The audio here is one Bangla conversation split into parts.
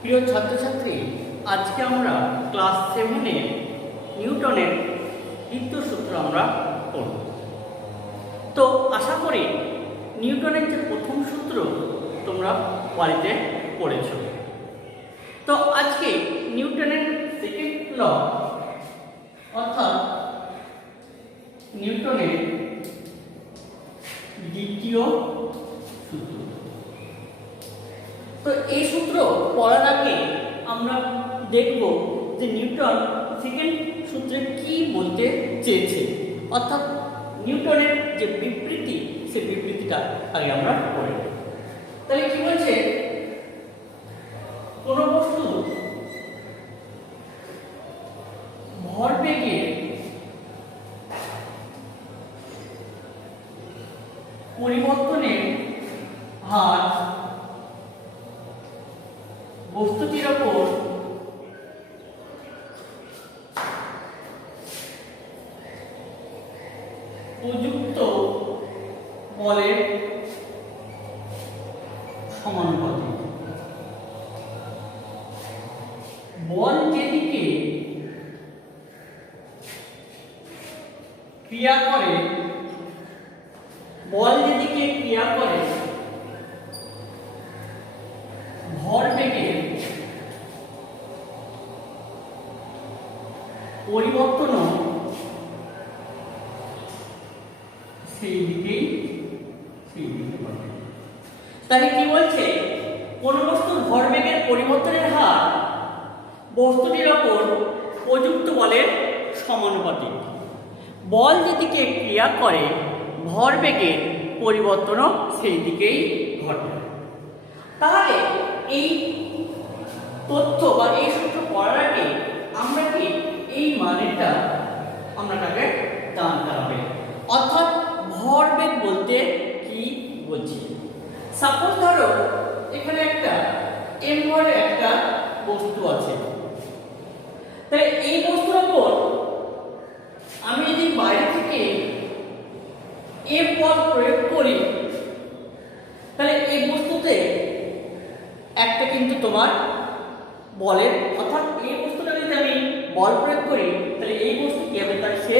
প্রিয় ছাত্রছাত্রী, আজকে আমরা ক্লাস 7-এ নিউটনের দ্বিতীয় সূত্র আমরা পড়ব। তো আশা করি নিউটনের যে প্রথম সূত্র তোমরা বাড়িতে পড়েছ। তো আজকে নিউটনের সেকেন্ড ল অর্থাৎ নিউটনের দ্বিতীয় সূত্র। তো এই সূত্র পড়ার আগে আমরা দেখব যে নিউটন সেকেন্ড সূত্রে কি বলতে চেয়েছে, অর্থাৎ নিউটনের যে বিবৃতি, সেই বিবৃতিটা আগে আমরা পড়ে। তাহলে কি বলছে, কোন বস্তু ভরবেগের পরিবর্তনের হার বস্তুটির ওপর প্রযুক্ত বলের সমানুপাতিক। বল যেদিকে ক্রিয়া করে ভরবেগের পরিবর্তনও সেই দিকে ঘটে। তাহলে কি বলছে, কোন বস্তুর ভরবেগের পরিবর্তনের হার বস্তুটির ওপর প্রযুক্ত বলের সমানুপাতিক। বল যেদিকে ক্রিয়া করে ভরবেগের পরিবর্তনও সেই দিকেই ঘটে। তাহলে এই তথ্য বা এই সূত্র পড়ার আগে আমরা কি এই মানেটা আমরাটাকে জানতে হবে, অর্থাৎ ভরবেগ বলতে কি বলছি। সাপোজ ধরো এখানে একটা m ভরের একটা বস্তু আছে, তাহলে এই বস্তুর উপর আমি যদি বাইরে থেকে m বল প্রয়োগ করি, তাহলে এই বস্তুতে একটা কিন্তু তোমার বলের, অর্থাৎ এই বস্তুটা যদি আমি বল প্রয়োগ করি তাহলে এই বস্তু কি হবে, তার সে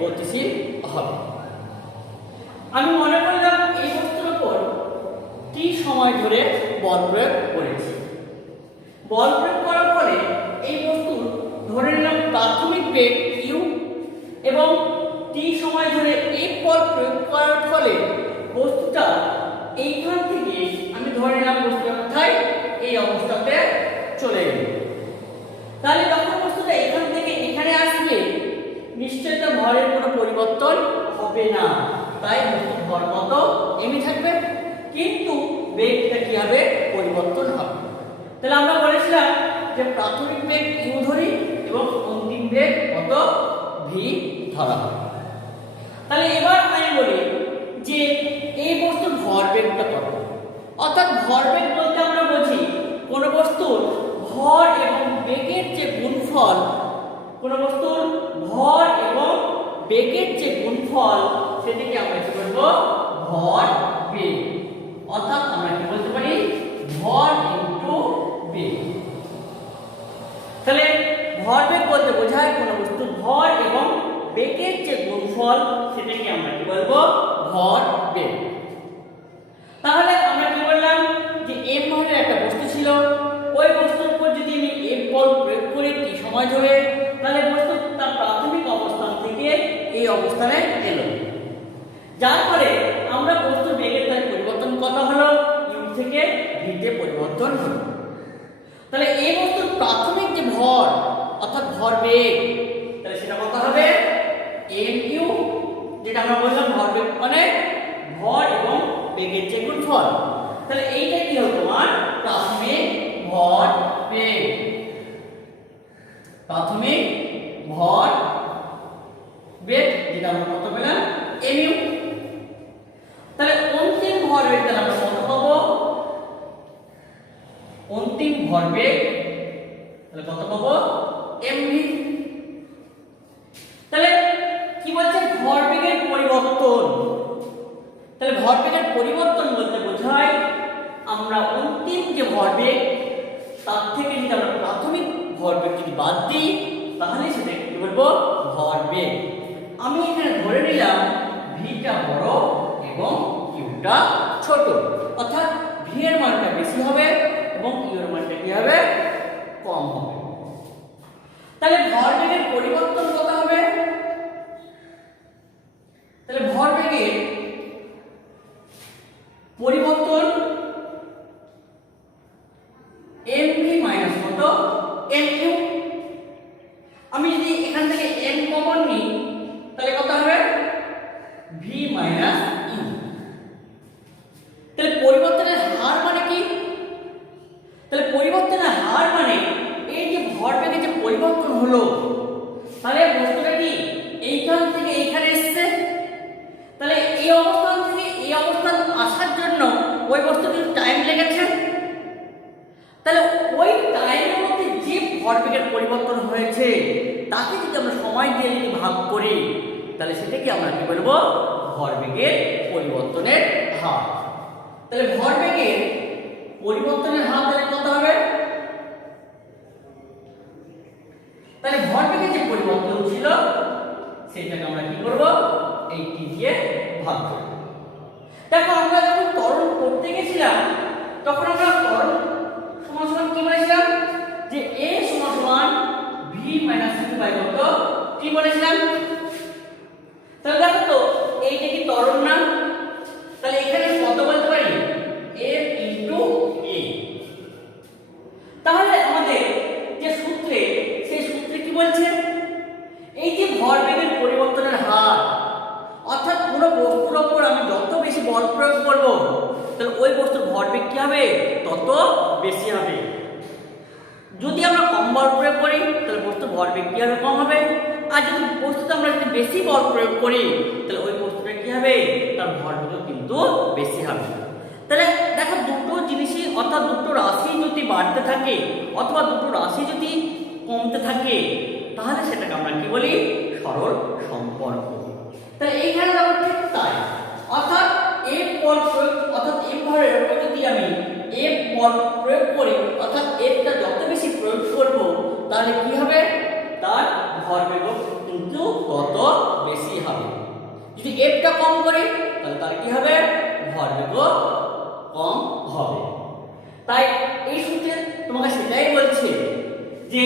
গতিশীল হবে। আমি মনে করলাম এই বস্তুর উপর t সময় ধরে বল প্রয়োগ করেছি। বল প্রয়োগ করার ফলে এই বস্তুর ধরে নিলাম প্রাথমিক বেগ u এবং t সময় ধরে f বল প্রয়োগ করার ফলে বস্তুটা এইখান থেকে আমি ধরে নিলাম বস্তুটা কোথায়, এই অবস্থাতে চলে গেল। তাহলে যখন বস্তুটা এখান থেকে এখানে আসবে নিশ্চয়ই তার ভরের কোনো পরিবর্তন হবে না, তাই বস্তুর ভর কত এমনি থাকবে, কিন্তু বেগটা কি হবে, পরিবর্তন হবে। তাহলে আমরা বলেছিলাম যে প্রাথমিক বেগ u ধরি এবং অন্তিম বেগ কত v ধরা হবে। তাহলে এবার আমি বলি যে এই বস্তুর ভরবেগটা কত, অর্থাৎ ভরবেগ বলতে আমরা বুঝি কোন বস্তুর ভর এবং বেগের যে গুণফল, কোন বস্তুর ভর এবং বেগের যে গুণফল সেটাকে আমরা কি বলবো, ভরবেগ। অর্থাৎ আমরা কি বলতে পারি, ভর ইনটু বেগ। তাহলে ভরবেগ বলতে বোঝায় কোন বস্তুর ভর এবং বেগের যে গুণফল সেটাকে আমরা কি বলবো, ভরবেগ। তাহলে আমরা কি বললাম যে m ভরের একটা বস্তু ছিল, ওই বস্তুর উপর যদি আমি f বল প্রয়োগ করি t সময় ধরে, তাহলে বস্তু তার প্রাথমিক অবস্থান থেকে এই অবস্থানে এলো, যার ফলে আমরা বস্তুর বেগের তার পরিবর্তন কত হলো, u থেকে v তে পরিবর্তন হলো। তাহলে এই বস্তুর প্রাথমিক যে ভর অর্থাৎ ভরবেগ, তাহলে সেটা কত হবে, mu, যেটা আমরা বললাম ভরবেগ মানে ভর এবং বেগের যে গুণফল। তাহলে এইটা কি হলো, তোমার প্রাথমিক ভরবেগ, প্রাথমিক ভরবেগ, যেটা আমরা কত পেলাম, mu। তাহলে অন্তিম ভরবেগ তাহলে আমরা কত পাবো, অন্তিম ভরবেগ তাহলে কত পাবো, mv। তাহলে কি বলছে, ভরবেগের পরিবর্তন। তাহলে ভরবেগের পরিবর্তন বলতে বোঝায় আমরা অন্তিম যে ভরবেগ তার থেকে যদি আমরা প্রাথমিক ভরবেগ যদি বাদ দিই তাহলে সেটা কি বলবো ভরবেগ। আমি এখানে ধরে নিলাম ভিটা বড় এবং কিউটা ছোট, অর্থাৎ ভি এর মানটা বেশি হবে এবং কিউ এর মানটা কি হবে কম হবে। তাহলে ভরবেগের পরিবর্তন কত হবে? তাহলে ভরবেগের পরিবর্তন mv মাইনাস কত mu। আমি যদি এখান থেকে m কমন নিই তাহলে কত হবে v মাইনাস u। তাহলে পরিবর্তনের হার মানে কি? তাহলে পরিবর্তনের হার মানে এই যে ভরবেগের যে পরিবর্তন হলো, তাহলে বস্তুটা কি এইখান থেকে এইখানে এসেছে, তাহলে এই অবস্থান থেকে এই অবস্থান আসার জন্য ওই বস্তুটির টাইম লেগেছে। তাহলে ওই টাইমের মধ্যে যে ভরবেগের পরিবর্তন হয়েছে তাকে যদি আমরা সময় দিয়ে যদি ভাগ করি তাহলে সেটাকে আমরা কি বলবো ভরবেগের পরিবর্তনের হার। তাহলে ভরবেগের পরিবর্তনের হার তাহলে কত হবে? তাহলে ভরবেগের যে পরিবর্তন ছিল সেটাকে আমরা কি করব এই টি দিয়ে ভাগ করব। দেখো আমরা যখন ত্বরণ করতে গেছিলাম তখন আমরা ত্বরণ সমান সমান কি বলেছিলাম যে a সমান সমান v মাইনাস u বাই কত কি বলেছিলাম? তাহলে দেখো তো এইটা কি ত্বরণ না? তাহলে এখানে কত বলতে পারি f ইনটু a। তাহলে আমাদের যে সূত্রে সেই সূত্রে কি বলছে এই যে ভরবেগের পরিবর্তনের হার, অর্থাৎ কোনো বস্তুর উপর আমি যত বেশি বল প্রয়োগ করব তাহলে ওই বস্তুর ভরবেগ কি হবে তত বেশি হবে। যদি আমরা কম বল প্রয়োগ করি তাহলে বস্তুর ভরবেগ কি হবে কম হবে, আর যদি বস্তুতে আমরা যদি বেশি বল প্রয়োগ করি তাহলে ওই বস্তুটা কি হবে তার ভরবেগও কিন্তু বেশি হবে। তাহলে দেখো দুটো জিনিসই অর্থাৎ দুটো রাশি যদি বাড়তে থাকে অথবা দুটো রাশি যদি কমতে থাকে তাহলে সেটাকে আমরা কি বলি সরল সম্পর্ক। তাহলে এইখানে আমরা ঠিক তাই, অর্থাৎ f বল প্রয়োগ অর্থাৎ f ভরের উপর যদি আমি f বল প্রয়োগ করি অর্থাৎ f টা যত বেশি প্রয়োগ করব তাহলে কি হবে তার ভরবেগ কিন্তু তত বেশি হবে। যদি f টা কম করি তাহলে তার কি হবে ভরবেগ কম হবে। তাই এই সূত্রে তোমাকে সেটাই বলছে যে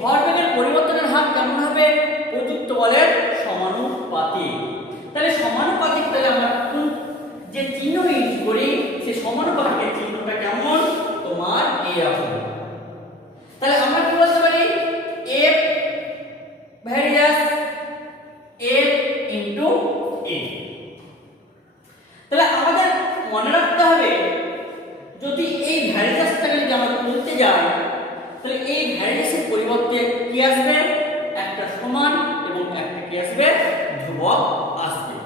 ভরবেগের পরিবর্তনের হার কেমন হবে প্রযুক্ত বলের সমানুপাতিক। তাহলে সমানুপাতিক তাহলে আমরা যে চিহ্ন ইউজ করি সেই সমানুপাতিকের চিহ্নটা কেমন তোমার এরকম। তাহলে আমরা কি বলতে পারি f various f into a। তাহলে আমাদের মনে রাখতে হবে যদি এই ভ্যারিয়াসটাকে যদি আমরা তুলতে যাই তাহলে এই ভ্যারিয়াসের পরিবর্তে কি আসবে একটা সমান এবং একটা কি আসবে ধ্রুবক আসবে।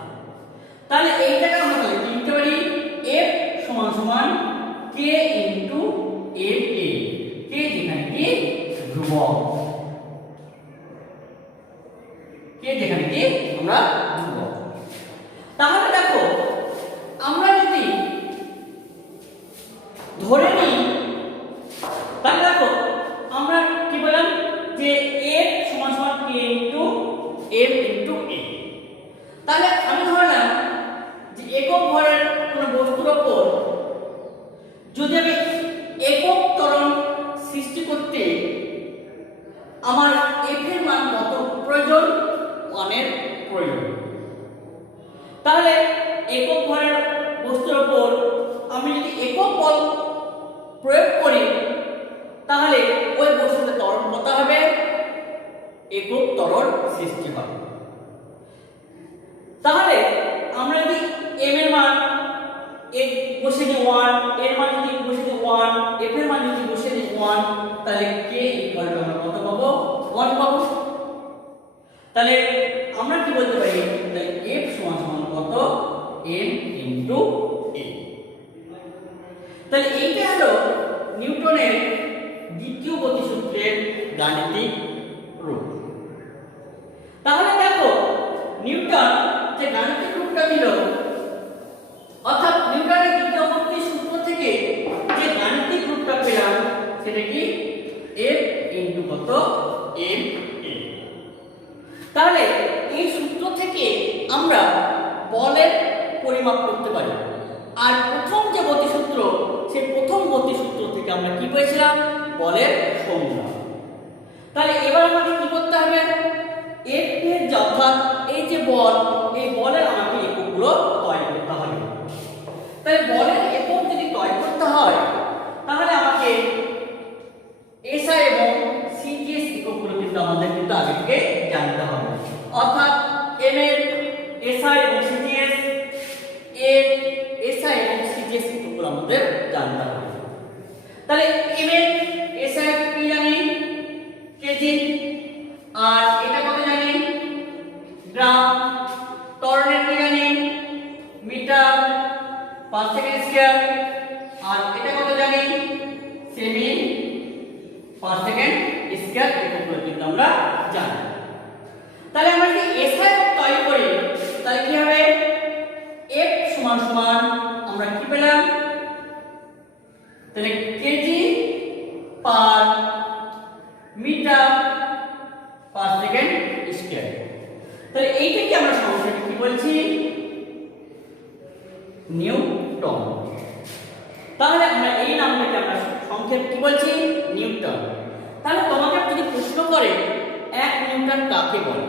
তাহলে এইটাকে আমরা তাহলে লিখতে পারি f সমান সমান k ইনটু a k যেখানে কি ধ্রুবক, k যেখানে কি আমরা ধ্রুবক। তাহলে দেখো আমরা যদি ধরে নিই তাহলে দেখো আমরা কি বললাম যে f সমান সমান k into m into a। তাহলে আমি ধরলাম যে একক ভরের কোনো বস্তুর উপর যদি আমি একক ত্বরণ সৃষ্টি করতে আমার f এর মান কত প্রয়োজন 1 এর প্রয়োজন। তাহলে একক ভরের বস্তুর উপর আমি যদি একক বল প্রয়োগ করি তাহলে ওই বস্তুতে ত্বরণ কত হবে একক ত্বরণ সৃষ্টি হবে। তাহলে আমরা যদি m এর মান বসে দিই 1, এর মান যদি বসে দিই 1, f এর মান যদি বসে দিই 1 তাহলে k ইকুয়াল টু আমরা কত পাবো 1 পাবো। তাহলে আমরা কি বলতে পারি তাহলে f সমান সমান কত m ইনটু a। তাহলে এইটা হলো নিউটনের দ্বিতীয় গতিসূত্রের গাণিতিক রূপ। তাহলে দেখো নিউটন যে গাণিতিক রূপটা দিল অর্থাৎ নিউটনের দ্বিতীয় গতিসূত্র থেকে যে গাণিতিক রূপটা পেলাম সেটা কি কত এম এ। তাহলে এই সূত্র থেকে আমরা বলের পরিমাপ করতে পারি। আর প্রথম যে গতিসূত্র, সেই প্রথম গতিসূত্র থেকে আমরা কি পেয়েছিলাম? বলের সংজ্ঞা। তাহলে এবার আমাকে কি করতে হবে? এফ এর অর্থাৎ এই যে বল, এই বলের আমাকে এককগুলো তৈরি করতে হবে। তাহলে বলের একক যদি তৈরি করতে হয়, তাহলে আমাকে এসআই এবং সিজিএস এককগুলো কিন্তু আমাদের কিন্তু আগে থেকে জানতে হবে। অর্থাৎ এম এর এসআই এবং সিজিএস, এর এসআই এবং সিজিএস এককগুলো আমাদের জানতে হবে। তাহলে এম এর এসআই কি জানি? কেজি। আর এটা কত জানি? গ্রাম। টর্নের কি জানি? Metre per second square. আর এটা কত জানি? সেমি পার সেকেন্ড স্কয়ার এককগুলো কিন্তু আমরা জানি। তাহলে আমরা যদি এসআই তৈরি করি, তাহলে কি হবে? এফ সমান সমান আমরা কি পেলাম? তাহলে kg per metre per second square. তাহলে এইটাকে আমরা সংক্ষেপে কি বলছি? নিউটন। তাহলে আমরা এই নামটাকে আমরা সংক্ষেপে কি বলছি? নিউটন। তাহলে তোমাকে যদি প্রশ্ন করে 1 নিউটন কাকে বলে,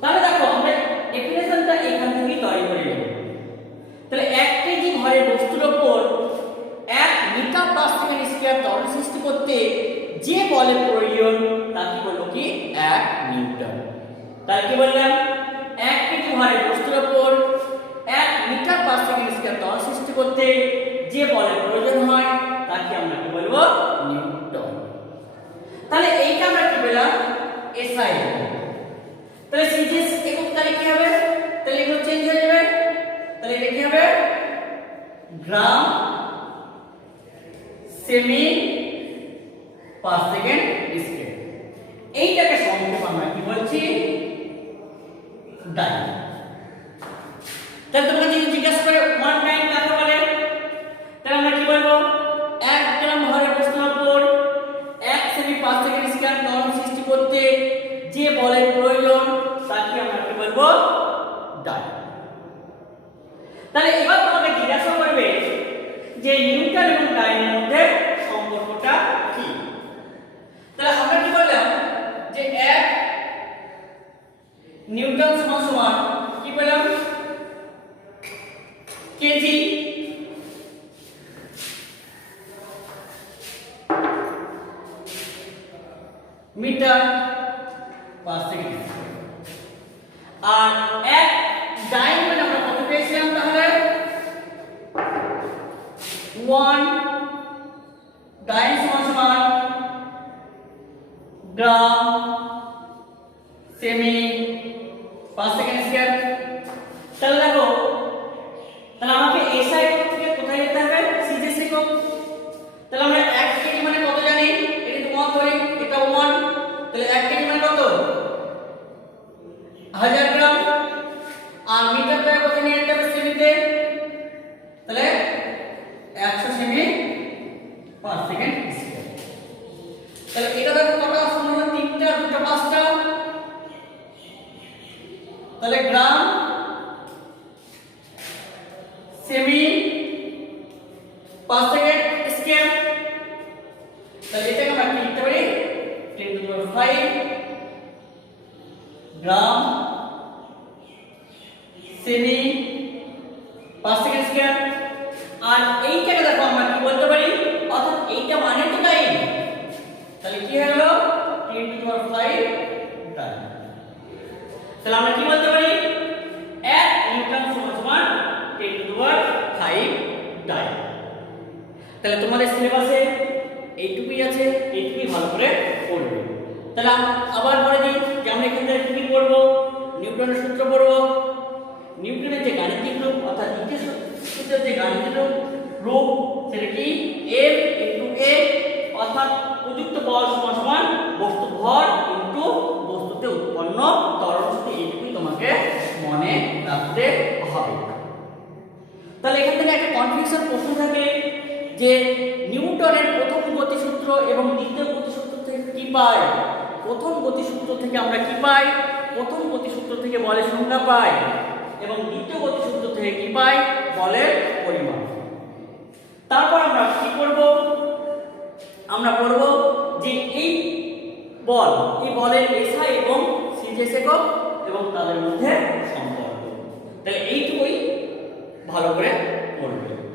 তাহলে দেখো আমরা ডেফিনেশনটা এখান থেকেই তৈরি করে নেব। তাহলে 1 কেজি ভরের বস্তুর উপর 1 মিটার পার সেকেন্ড স্কয়ার ত্বরণ সৃষ্টি করতে যে বলের প্রয়োজন তাকে বলবো কি? 1 নিউটন। তাই কি বললাম? 1 কেজি ভরের বস্তুর উপর 1 মিটার পার সেকেন্ড স্কয়ার ত্বরণ সৃষ্টি করতে যে বলের প্রয়োজন হয় তাকে আমরা কি বলবো? নিউটন। তাহলে এইটা আমরা কি পেলাম? এসআই। তাহলে সিজিএস একক তাহলে কি হবে? তাহলে এগুলো চেঞ্জ হয়ে যাবে। তাহলে এটা কি হবে? গ্রাম সেমি পার সেকেন্ড স্কয়ার। এইটাকে সংক্ষেপে আমরা কি বলছি? ডাইন। তাহলে তোমরা যদি জিজ্ঞাসা করে 1 ডাইন কাকে বলে, তাহলে আমরা কি বলবো? 1 গ্রাম ভরের বস্তুর উপর 1 সেমি পার সেকেন্ড স্কয়ার ত্বরণ সৃষ্টি করতে যে বলের প্রয়োজন তাকে আমরা কি বলবো? ডাইন। তাহলে এবার তোমাকে জিজ্ঞাসা করবে যে নিউটন এবং ডাইনের মধ্যে সম্পর্কটা কি। তাহলে আমরা কি বললাম? যে 1 নিউটন সমান সমান কি পেলাম? কেজি মিটার পার সেকেন্ড। আর 1 ডাইন মানে আমরা কত পেয়েছিলাম? তাহলে 1 ডাইন সমান সমান গ্রাম সেমি পার সেকেন্ড স্কয়ার। তাহলে দেখো, তাহলে আমাকে এসআই একক থেকে কোথায় যেতে হবে? সিজিএস একক। তাহলে আমরা 1 কেজি মানে কত জানি? এটা 1 ধরি, এটা 1। তাহলে 1 কেজি মানে কত? 1000 গ্রাম। আর মিটারটা কোথায় নিয়ে যেতে হবে? সেমিতে। তাহলে 100 সেমি পার সেকেন্ড স্কয়ার। তাহলে এটা দেখো কত অপশন হলো? 3টা, 2টা, 5টা। তাহলে গ্রাম সেমি পার সেকেন্ড স্কয়ার। তাহলে এটাকে আমরা কি লিখতে পারি? 10⁵ গ্রাম সেমি পার সেকেন্ড স্কয়ার। আর এইটাকে দেখো আমরা কি বলতে পারি? অর্থাৎ এইটা মানে তো ডাইন। তাহলে কি হলো? 10⁵ ডাইন। তাহলে আমরা কি বলতে পারি? 1 নিউটন সমান সমান 10⁵ ডাইন। তাহলে তোমাদের সিলেবাসে এইটুকুই আছে, এইটুকুই ভালো করে পড়বে। তাহলে আবার বলে দিই যে আমরা এখান থেকে কি পড়বো? নিউটনের সূত্র পড়বো। নিউটনের যে গাণিতিক রূপ অর্থাৎ দ্বিতীয় সূত্রের যে গাণিতিক রূপ সেটা কি? F * a অর্থাৎ প্রযুক্ত বল সমান সমান বস্তু ভর ইনটু বস্তুতে উৎপন্ন ত্বরণ শক্তি। এইটুকুই তোমাকে মনে রাখতে হবে। তাহলে এখান থেকে একটা কনফিউশন প্রশ্ন থাকে যে নিউটনের প্রথম গতিসূত্র এবং দ্বিতীয় গতিসূত্র থেকে কি পাই? প্রথম গতিসূত্র থেকে আমরা কি পাই? প্রথম গতিসূত্র থেকে বলের সংজ্ঞা পাই এবং দ্বিতীয় গতিসূত্র থেকে কি পাই? বলের পরিমাপ। তারপর আমরা কি করব? আমরা পড়ব যে এই বলের এসআই এবং সিজিএস একক এবং তাদের মধ্যে সম্পর্ক। তাহলে এইটুকুই ভালো করে পড়বে।